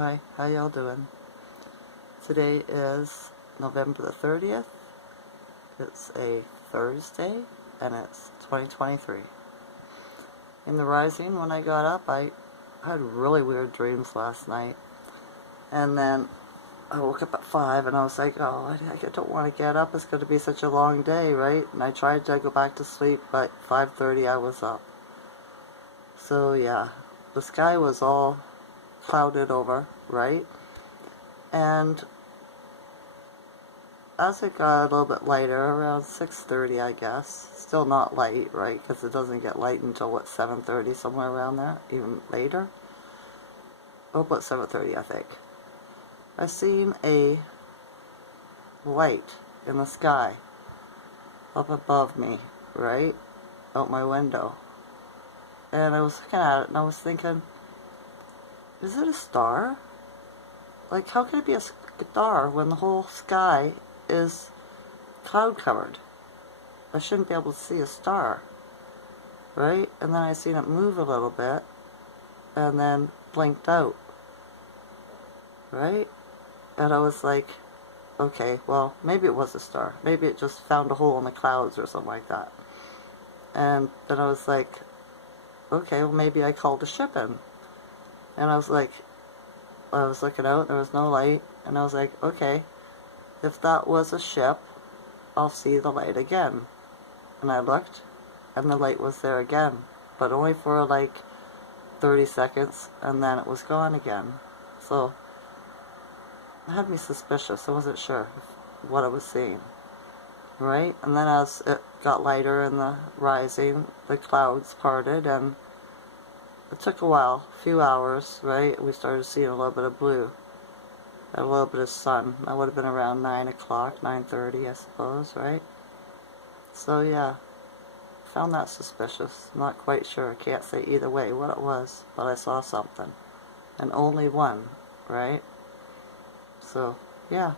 Hi, how y'all doing? Today is November the 30th. It's a Thursday, and it's 2023. In the rising, when I got up, I had really weird dreams last night. And then I woke up at 5, and I was like, oh, I don't want to get up. It's going to be such a long day, right? And I tried to go back to sleep, but 5:30 I was up. So yeah, the sky was all clouded over, right? And as it got a little bit lighter, around 6:30 I guess, still not light, right, because it doesn't get light until, what, 7:30, somewhere around there, even later? Oh, about 7:30 I think. I seen a light in the sky up above me, right, out my window. And I was looking at it and I was thinking, is it a star? Like, how can it be a star when the whole sky is cloud covered? I shouldn't be able to see a star, right? And then I seen it move a little bit and then blinked out, right? And I was like, okay, well, maybe it was a star. Maybe it just found a hole in the clouds or something like that. And then I was like, okay, well, maybe I called a ship in. And I was like, I was looking out, there was no light, and I was like, okay, if that was a ship, I'll see the light again. And I looked, and the light was there again, but only for like 30 seconds, and then it was gone again. So it had me suspicious. I wasn't sure what I was seeing, right? And then as it got lighter in the rising, the clouds parted, and it took a while, a few hours, right? We started seeing a little bit of blue and a little bit of sun. That would have been around 9 o'clock, 9:30, I suppose, right? So yeah, found that suspicious. Not quite sure. Can't say either way what it was, but I saw something. And only one, right? So, yeah.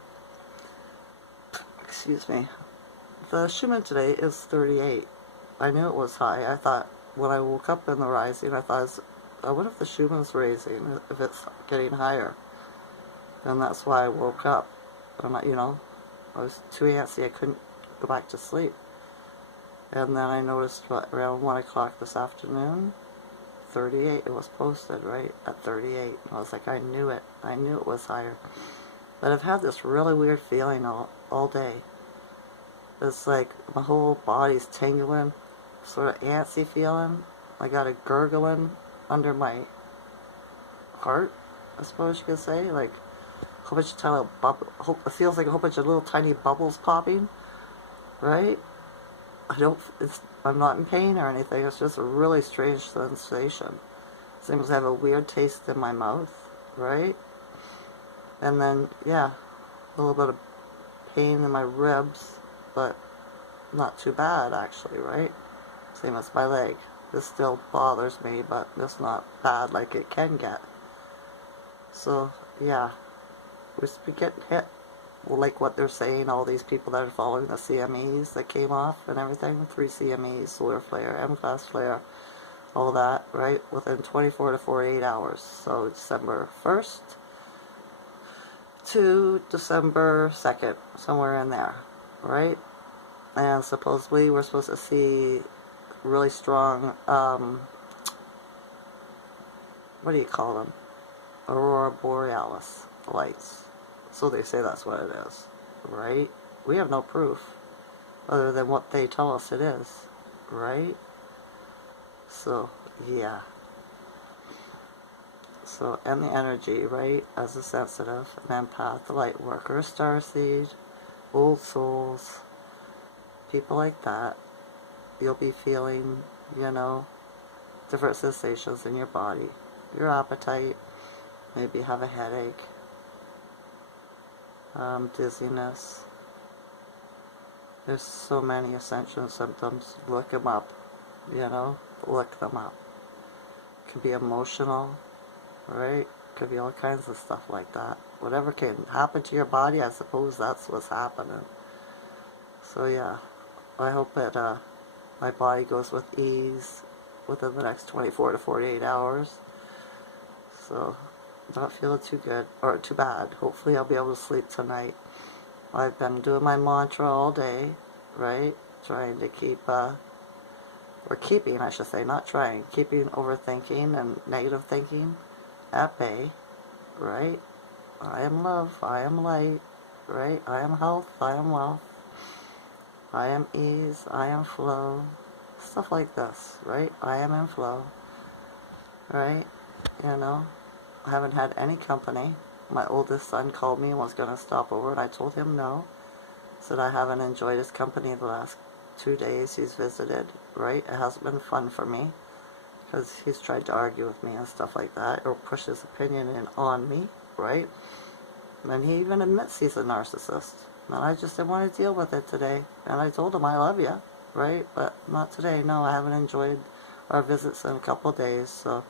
Excuse me. The Schumann today is 38. I knew it was high. I thought, when I woke up in the rising, I thought, what if the Schumann's raising, if it's getting higher? And that's why I woke up. And I was too antsy, I couldn't go back to sleep. And then I noticed, around 1 o'clock this afternoon, 38, it was posted, right, at 38. I was like, I knew it. I knew it was higher. But I've had this really weird feeling all day. It's like my whole body's tingling, sort of antsy feeling. I got a gurgling under my heart, I suppose you could say. Like a whole bunch of tiny bubbles. It feels like a whole bunch of little tiny bubbles popping, right? I'm not in pain or anything. It's just a really strange sensation. Seems I have a weird taste in my mouth, right? And then, yeah, a little bit of pain in my ribs, but not too bad, actually, right? Same as my leg. This still bothers me, but it's not bad like it can get. So, yeah, we get hit. Like what they're saying, all these people that are following the CMEs that came off and everything, 3 CMEs, solar flare, M-class flare, all that, right, within 24 to 48 hours. So December 1st to December 2nd, somewhere in there, right? And supposedly we're supposed to see really strong, what do you call them? Aurora borealis lights. So they say that's what it is, right? We have no proof other than what they tell us it is, right? So, yeah. So, and the energy, right? As a sensitive, an empath, a light worker, a starseed, old souls, people like that, you'll be feeling, different sensations in your body. Your appetite, maybe you have a headache, dizziness. There's so many ascension symptoms. Look them up, look them up. Could be emotional, right? Could be all kinds of stuff like that. Whatever can happen to your body, I suppose that's what's happening. So yeah, I hope that my body goes with ease within the next 24 to 48 hours. So Not feeling too good, or too bad. Hopefully I'll be able to sleep tonight. I've been doing my mantra all day, right? Trying to keep, or keeping, I should say, not trying, keeping overthinking and negative thinking at bay, right? I am love, I am light, right? I am health, I am wealth, I am ease, I am flow. Stuff like this, right? I am in flow, right? You know, I haven't had any company. My oldest son called me and was going to stop over, and I told him no. Said I haven't enjoyed his company the last 2 days he's visited, right? It hasn't been fun for me, because he's tried to argue with me and stuff like that, or push his opinion in on me, right? And he even admits he's a narcissist. And I just didn't want to deal with it today. And I told him I love you, right? But not today. No, I haven't enjoyed our visits in a couple of days, so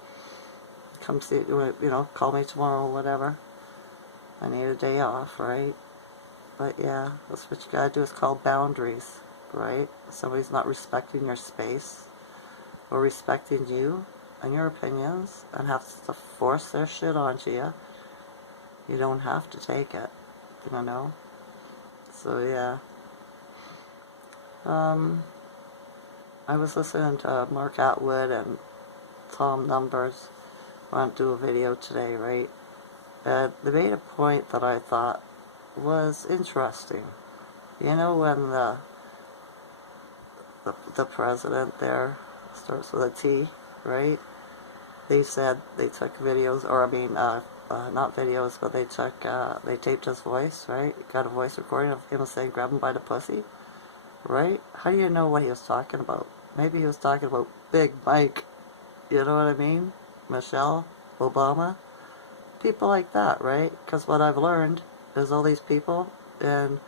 come see, call me tomorrow or whatever. I need a day off, right? But yeah, that's what you gotta do, is call boundaries, right? If somebody's not respecting your space or respecting you and your opinions and have to force their shit onto you, you don't have to take it, you know? So yeah. I was listening to Mark Atwood and Tom Numbers. I want to do a video today, right? They made a point that I thought was interesting. You know, when the president there starts with a T, right? They said they took videos, or I mean, not videos, but they taped his voice, right? Got a voice recording of him saying, "Grab him by the pussy," right? How do you know what he was talking about? Maybe he was talking about Big Mike, you know what I mean? Michelle Obama, people like that, right? Because what I've learned is all these people in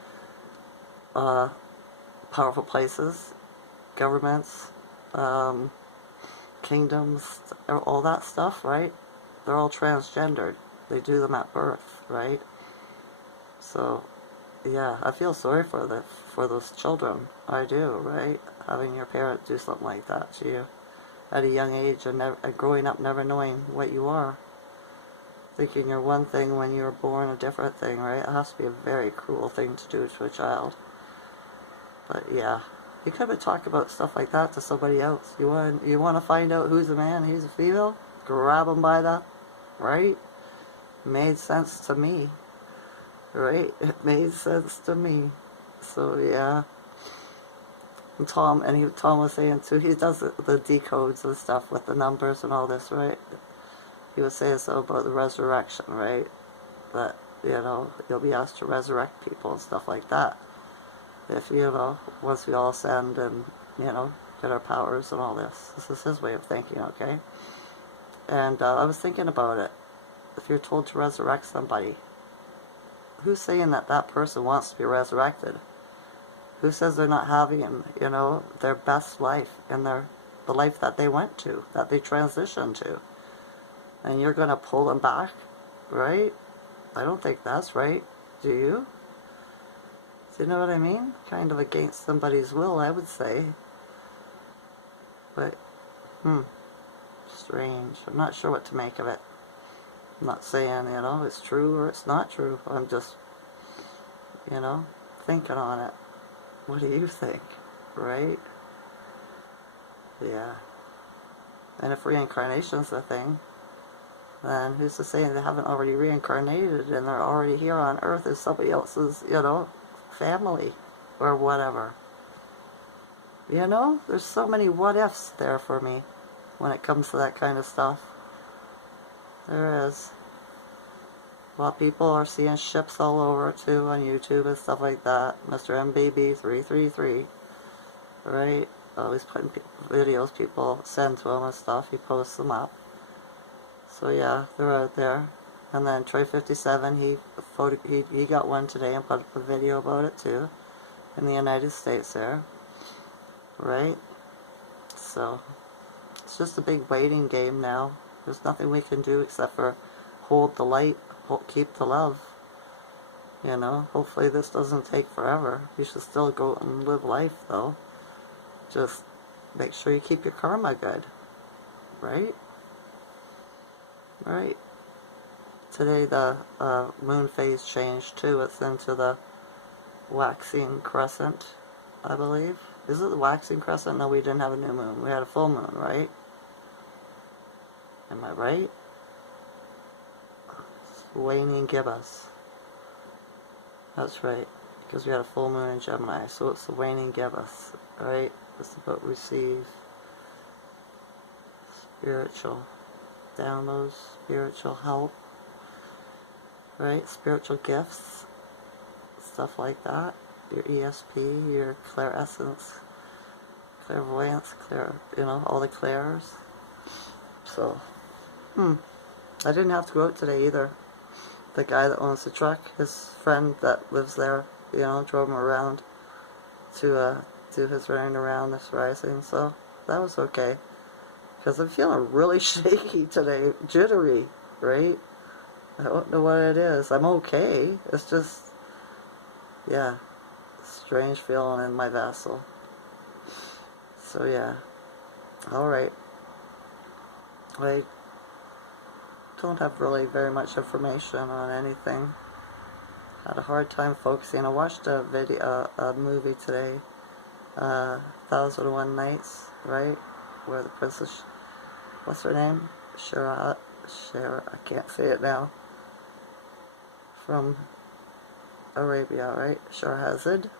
powerful places, governments, kingdoms, all that stuff, right? They're all transgendered. They do them at birth, right? So, yeah, I feel sorry for those children. I do, right? Having your parent do something like that to you at a young age, and growing up never knowing what you are, thinking you're one thing when you were born a different thing, right? It has to be a very cruel thing to do to a child. But yeah, you could have talked about stuff like that to somebody else. You want to find out who's a man, who's a female? Grab them by the, right? Made sense to me, right? It made sense to me. So yeah. And Tom was saying too, he does the decodes and stuff with the numbers and all this, right? He was saying so about the resurrection, right? That, you'll be asked to resurrect people and stuff like that. If, once we all ascend and, get our powers and all this. This is his way of thinking, okay? And I was thinking about it. If you're told to resurrect somebody, who's saying that that person wants to be resurrected? Who says they're not having, their best life and the life that they went to, that they transitioned to? And you're going to pull them back, right? I don't think that's right. Do you? Do you know what I mean? Kind of against somebody's will, I would say. But, strange. I'm not sure what to make of it. I'm not saying, it's true or it's not true. I'm just, thinking on it. What do you think? Right? Yeah. And if reincarnation's the thing, then who's to say they haven't already reincarnated and they're already here on Earth as somebody else's, family or whatever? There's so many what-ifs there for me when it comes to that kind of stuff. There is. A lot of people are seeing ships all over too on YouTube and stuff like that. Mr. MBB333, right? Always putting videos people send to him and stuff. He posts them up. So yeah, they're out there. And then Troy 57, he got one today and put up a video about it too, in the United States there, right? So it's just a big waiting game now. There's nothing we can do except for hold the light, keep the love. Hopefully this doesn't take forever. You should still go and live life though. Just make sure you keep your karma good, right? Right. today the moon phase changed too. It's into the waxing crescent, I believe. Is it the waxing crescent? No, we didn't have a new moon. We had a full moon, right? Am I right? It's waning gibbous. That's right. Because we had a full moon in Gemini. So it's the waning gibbous, right? It's about receive spiritual downloads, spiritual help, right? Spiritual gifts, stuff like that. Your ESP, your clairessence, clairvoyance, all the clairs. So, I didn't have to go out today either. The guy that owns the truck, his friend that lives there, drove him around to do his running around this rising. So that was okay. Because I'm feeling really shaky today, jittery, right? I don't know what it is. I'm okay. It's just, yeah, strange feeling in my vessel. So yeah, alright. I don't have really very much information on anything. Had a hard time focusing. I watched a movie today, 1001 Nights, right? Where the princess, what's her name? Shara, I can't say it now. From Arabia, right? Shahrazad?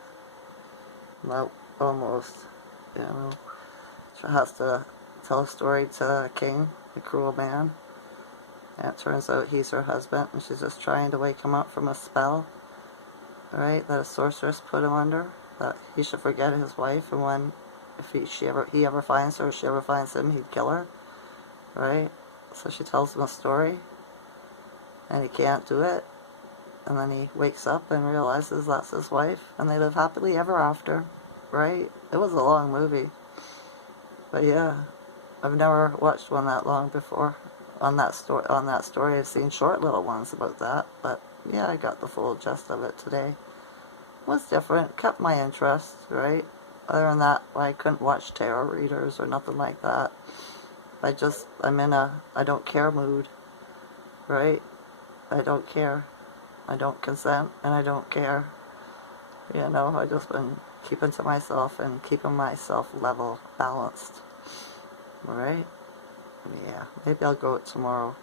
Well, almost, She has to tell a story to a king, a cruel man. And it turns out he's her husband, and she's just trying to wake him up from a spell, right, that a sorceress put him under, that he should forget his wife, and when, if he ever finds her, or she ever finds him, he'd kill her, right? So she tells him a story, and he can't do it, and then he wakes up and realizes that's his wife, and they live happily ever after, right? It was a long movie, but yeah, I've never watched one that long before. On that story, I've seen short little ones about that, but yeah, I got the full gist of it today. It was different, kept my interest, right? Other than that, I couldn't watch tarot readers or nothing like that. I'm in a I don't care mood, right? I don't care. I don't consent, and I don't care. I just been keeping to myself and keeping myself level, balanced, alright? Yeah, maybe I'll go out tomorrow.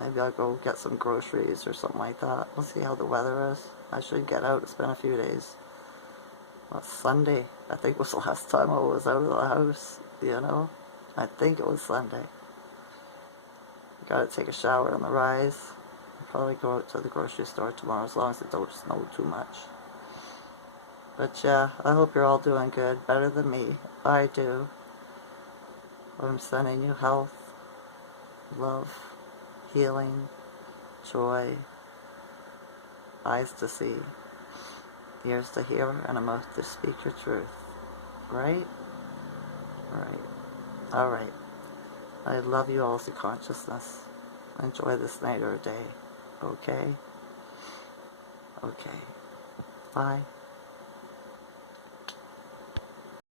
Maybe I'll go get some groceries or something like that. We'll see how the weather is. I should get out. It's been a few days. Well, Sunday, I think was the last time I was out of the house, I think it was Sunday. Gotta take a shower on the rise. I'll probably go out to the grocery store tomorrow as long as it don't snow too much. But yeah, I hope you're all doing good. Better than me. I do. I'm sending you health, love, healing, joy, eyes to see, ears to hear, and a mouth to speak your truth. Right? Alright. I love you all to consciousness. Enjoy this night or day. Okay? Okay. Bye.